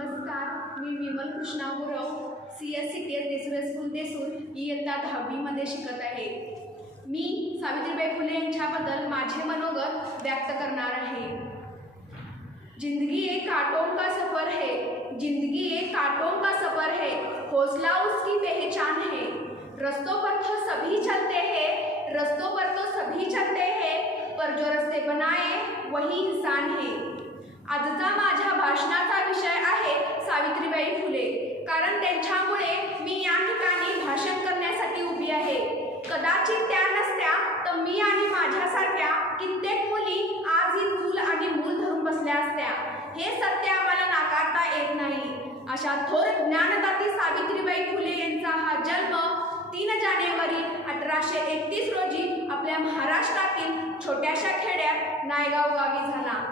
नमस्कार, मी Vimal Krishna Gurav CSCTS देसुरे school Desur इयत्ता 10वीमध्ये शिकत आहे। मी सावित्रीबाई फुले यांच्याबद्दल माझे मनोगत व्यक्त करणार आहे। जिंदगी एक कांटों का सफ़र है, जिंदगी एक कांटों का सफ़र है, हौसला उसकी पहचान है। रस्तों पर तो सभी चलते हैं, रस्तों पर तो सभी चलते हैं, पर जो रस्ते बनाए वही इंसान है। आजचा माझ्या भाषणाचा विषय आहे सावित्रीबाई फुले, कारण त्यांच्यामुळे मी या ठिकाणी भाषण करण्यासाठी उभी आहे। कदाचित त्या नसत्या तर मी आणि माझ्यासारख्या कित्येक मुली आज ही चूल आणि मूल धरून बसल्या असत्या। हे सत्य आम्हाला नाकारता येत नाही। अशा थोर ज्ञानदाती सावित्रीबाई फुले यांचा हा जन्म 3 जानेवारी 1831 रोजी आपल्या महाराष्ट्रातील छोट्याशा खेड्यात नायगाव गावी झाला।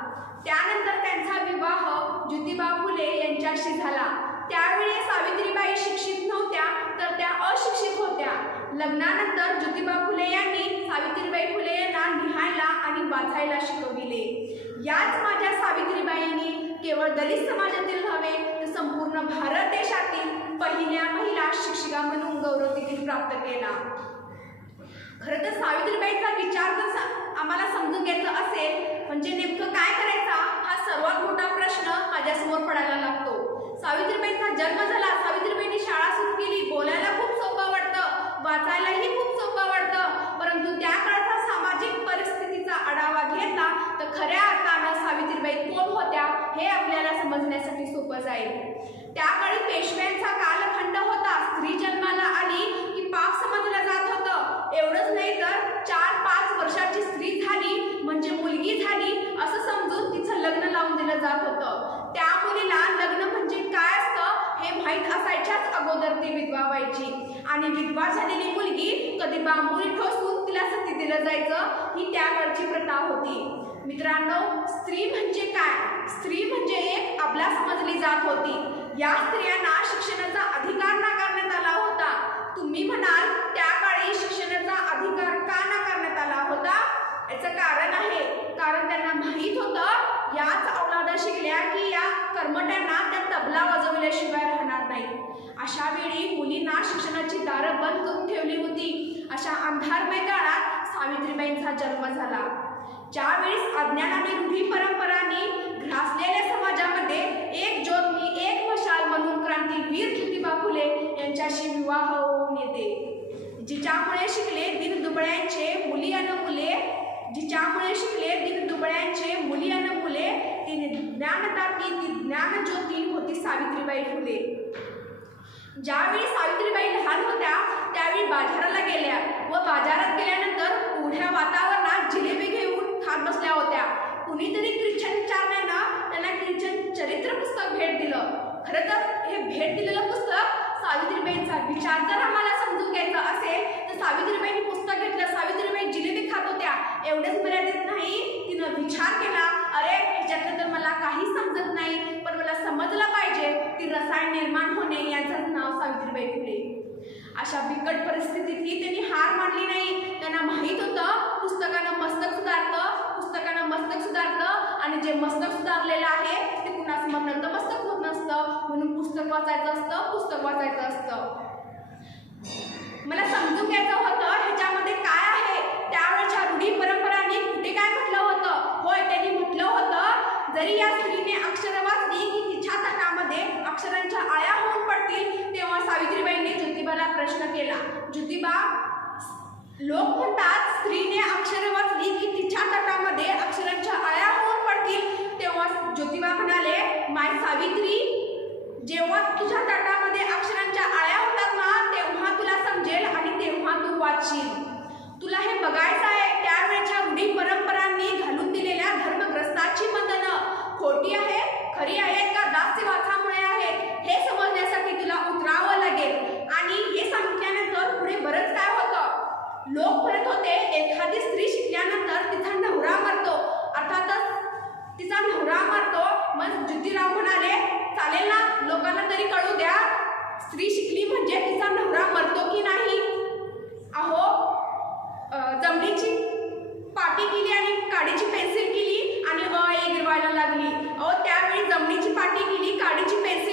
त्यानंतर त्यांचा विवाह ज्योतिबा फुले यांच्याशी झाला। त्यावेळी सावित्रीबाई शिक्षित नव्हत्या, तर त्या अशिक्षित होत्या। लग्नानंतर ज्योतिबा फुले यांनी सावित्रीबाई फुले यांना लिहायला आणि वाचायला शिकविले। याच माझ्या सावित्रीबाईंनी केवळ दलित समाजातील नव्हे तर संपूर्ण भारत देशातील पहिल्या महिला शिक्षिका म्हणून गौरव देखील प्राप्त केला। खरं तर सावित्रीबाईंचा विचार जर आम्हाला समजून घ्यायचा असेल म्हणजे नेमकं काय करायचा हा सर्वात मोठा प्रश्न माझ्यासमोर पडायला लागतो। सावित्रीबाईंचा जन्म झाला, सावित्रीबाईंनी शाळा सुरू केली, बोलायला खूप सोपं वाटतं, वाचायलाही खूप सोपं वाटतं, परंतु त्या काळचा सामाजिक परिस्थितीचा आढावा घेतला तर खऱ्या अर्थानं सावित्रीबाई कोण होत्या हे आपल्याला समजण्यासाठी सोपं जाईल। त्या काळी पेशव्यांचा कालखंड होता। स्त्री जन्माला आली की पाप समजलं जात होतं। एवढंच नाही तर 4-5 वर्षाची स्त्री झाली म्हणजे मुलगी झाली असं समजून तिचं लग्न लावून दिलं जात होतं। त्या मुलीला लग्न म्हणजे काय असतं हे माहीत असायच्याच अगोदर ती विधवा व्हायची आणि विधवा झालेली मुलगी कधी बांबुरी ठोसून तिला सती दिलं जायचं ही त्यावेळची प्रथा होती। मित्रांनो, स्त्री म्हणजे काय? स्त्री म्हणजे एक अबला समजली जात होती। या स्त्रियांना शिक्षणाचा अधिकार नाकारण्यात आला होता। तुम्ही म्हणाल त्या काळी शिक्षणाचा अधिकार का नाकारण्यात आला होता? याचं कारण आहे, कारण त्यांना माहीत होतं याच औलादा शिकल्या की या कर्मट्यांना त्या तबला वाजवल्याशिवाय राहणार नाही। अशा वेळी मुलींना शिक्षणाची दारं बंद करून ठेवली होती। अशा अंधारमय काळात सावित्रीबाईंचा जन्म झाला। ज्यावेळेस अज्ञान आणि रूढी परंपरांनी ग्रासलेल्या समाजामध्ये एक ज्योत एक मशाल म्हणून क्रांतीवीर ज्योतिबा फुले यांच्याशी विवाह होऊन येते। जिच्यामुळे शिकले दीनदुबळ्यांचे मुली अन मुले, जिच्यामुळे शिकले दीनदुबळ्यांचे मुली अन मुले, ती ज्ञानदाती ती ज्ञानज्योती होती सावित्रीबाई फुले। ज्यावेळी सावित्रीबाई लहान होत्या त्यावेळी बाजाराला गेल्या व बाजारात गेल्यानंतर उघड्या वातावरणात जिलेबी घेऊन खात बसल्या होत्या। कुणीतरी ख्रिश्चन विचारण्यानं त्यांना ख्रिश्चन चरित्र पुस्तक भेट दिलं। खरं तर हे भेट दिलेलं पुस्तक सावित्रीबाईंचा विचार जर आम्हाला समजून घ्यायचा असेल तर सावित्रीबाईंनी पुस्तक घेतलं, सावित्रीबाई जिलेबी खात होत्या एवढेच मर्यादित नाही, तिनं विचार केला, अरे ह्याच्यातलं तर मला काही समजत नाही पण मला समजलं पाहिजे ती रसायन निर्माण होणे याचंच नाव सावित्रीबाई फुले। अशा बिकट परिस्थितीतही त्यांनी हार मानली नाही। त्यांना माहीत होतं पुस्तकानं मस्तक सुधारतं, पुस्तकानं मस्तक सुधारतं आणि जे मस्तक सुधारलेलं आहे ते कुणाच मरण मस्तक होत नसतं, म्हणून पुस्तक वाचायचं असतं, पुस्तक वाचायचं असतं। मला समजून घ्यायचं होतं ह्याच्यामध्ये काय आहे। त्यावेळच्या रूढी परंपरांनी कुठे काय म्हटलं होतं? होय, त्यांनी म्हटलं होतं जरी या स्त्रीने अक्षरं वाचली की तिच्या ताटामध्ये अक्षरांच्या आळ्या होऊन पडतील। तेव्हा सावित्रीबाईंनी ज्योतिबाला प्रश्न केला, ज्योतिबा, लोक म्हणतात स्त्रीने अक्षरं वाचली की तिच्या ताटामध्ये अक्षरांच्या आळ्या होऊन पडतील। तेव्हा ज्योतिबा म्हणाले, माय सावित्री, जेव्हा तुझ्या ताटामध्ये अक्षरांच्या आळ्या होतात ना तेव्हा तुला समजेल आणि तेव्हा तू वाचशील। तुला हे बघायचं आहे त्यावेळच्या रूढी परंपरांनी घालून दिलेल्या धर्मग्रस्ताची बंधनं खोटी आहे, खरी आहेत का दास्यवाथामुळे आहेत हे समजण्यासाठी तुला उतरावं लागेल। आणि हे सांगितल्यानंतर पुढे बरंच काय होतं। लोक म्हणत होते एखादी स्त्री शिकल्यानंतर तिचा नवरा मरतो, अर्थातच तिचा नवरा मरतो। मग ज्योतिराव म्हणाले, चालेल ना, लोकांना तरी कळू द्या स्त्री शिकली म्हणजे तिचा नवरा मरतो की नाही। अहो, जमनीची पाटी केली आणि काडीची पेन्सिल केली आणि गिरवायला लागली। अहो, त्यावेळी जमनीची पाटी केली, काडीची पेन्सिल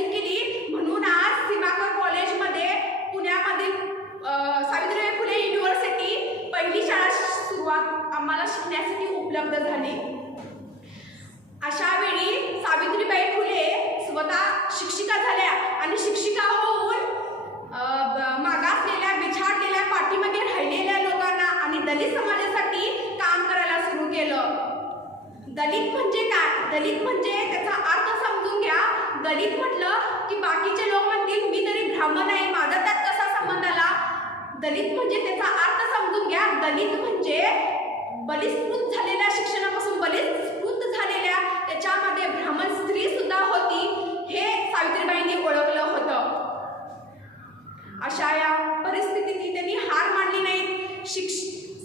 दलित म्हणजे काय? दलित म्हणजे त्याचा अर्थ समजून घ्या. दलित म्हटलं की बाकीचे लोक म्हणतील मी तरी ब्राह्मण आहे, माझा त्यात कसा संबंध आला? दलित म्हणजे त्याचा अर्थ समजून घ्या. दलित म्हणजे बलिष्कृत झालेल्या, शिक्षणापासून बलिष्कृत झालेल्या, त्याच्यामध्ये ब्राह्मण स्त्री सुद्धा होती, हे सावित्रीबाईंनी ओळखलं होतं. अशा या परिस्थितीत त्यांनी हार मानली नाही.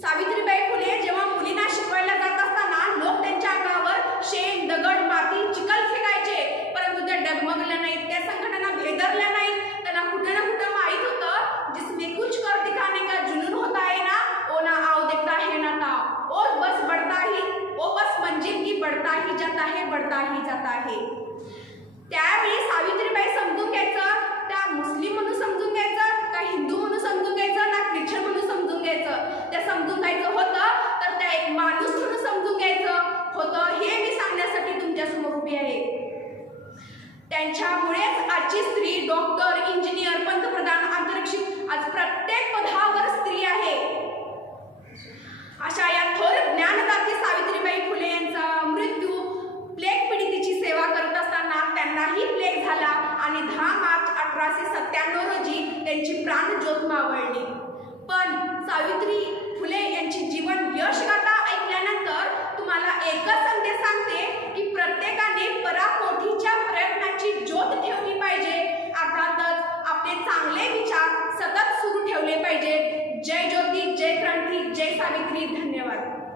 सावित्रीबाई फुले जेव्हा मुलींना शिकवायला जात असताना लोक त्यांच्या अंगावर शेण, दगड, माती, चिखल फेकायचे, परंतु त्या डगमगल्या नाहीत, त्या संकटांना भेदरल्या नाहीत. त्यांना कुठे ना कुठे माहित होतं, जिसमें कुछ कर दिखाने का जुनून होता है ना, वो ना आओ देखता है ना ताओ, और बस बढ़ता ही, वो बस मंजिल की बढ़ता ही जाता है, बढ़ता ही जाता है. त्यावेळी सावित्रीबाई समजून घ्यायचं, त्या मुस्लिम म्हणून समजून घ्यायचं, का हिंदू म्हणून समजून घ्यायचं, ना ख्रिश्चन म्हणून समजून घ्यायचं. त्या समजून घ्यायचं होतं तर त्या एक माणूस म्हणून समजून घ्यायचं होतं, हे मी सांगण्यासाठी तुमच्या समोर उभी आहे. त्यांच्यामुळेच आजची स्त्री डॉक्टर, इंजिनियर, पंतप्रधान, अंतरिक्षित, आज प्रत्येक पदावर स्त्री आहे. अशा या थोर ज्ञानदाती सावित्रीबाई फुले यांचा मृत्यू प्लेग पीडितेची सेवा करत असताना त्यांनाही प्लेग झाला आणि 10 मार्च 1897 रोजी त्यांची प्राणज्योत मावळली. पण सावित्री फुले यांची जीवन यशगाथा ऐकल्यानंतर तुम्हाला एकच संदेश सांगते की प्रत्येकाने पराकोटीच्या प्रयत्नाची ज्योत ठेवली पाहिजे. अर्थातच आपले चांगले विचार सतत सुरू ठेवले पाहिजेत. जय ज्योती, जय क्रांती, जय सावित्री. धन्यवाद.